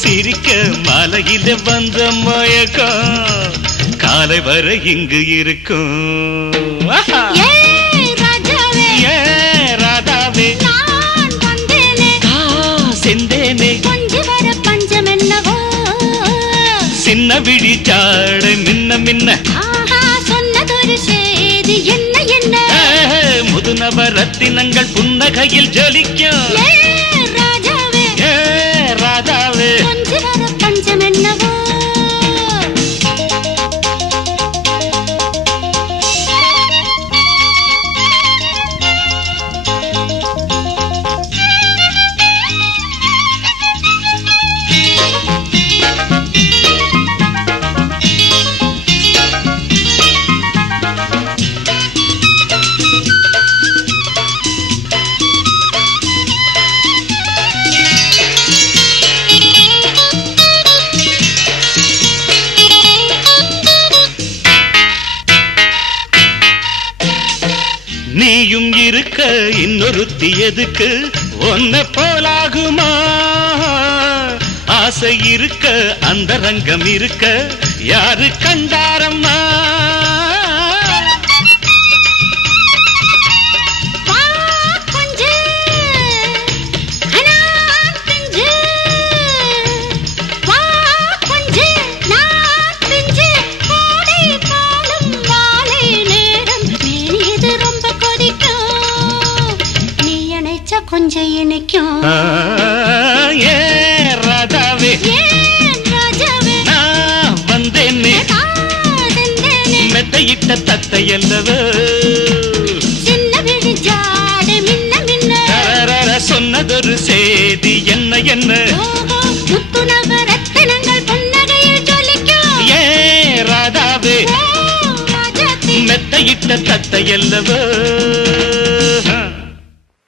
சிரிக்க மலையில வந்த மயக்கம் காலை வரை இங்கு இருக்கும். ராதாவே செந்தேனே சின்ன விழி சாட மின்ன மின்ன சொன்னதொரு செய்தி என்ன என்ன முதுநவ ரத்தினங்கள் புன்னகையில் ஜொலிக்கும். ராதாவே பஞ்சம் என்னவோ நீயும் இருக்க இன்னொருத்தி எதுக்கு ஒன்ன போலாகுமா? ஆசை இருக்க அந்த ரங்கம் இருக்க யாரு கண்டாரம்மா? கொஞ்சம் இணைக்கும். ராதாவே நான் வந்தேனே மெத்தையிட்ட தத்தை அல்லவோ சின்ன விழி ஜாடு மின்ன மின்ன சொன்னதொரு செய்தி என்ன என்ன முத்துநவ ரத்தினங்கள் புன்னகையில் ஜொலிக்கும். ராதாவே மெத்தையிட்ட தத்தை அல்லவோ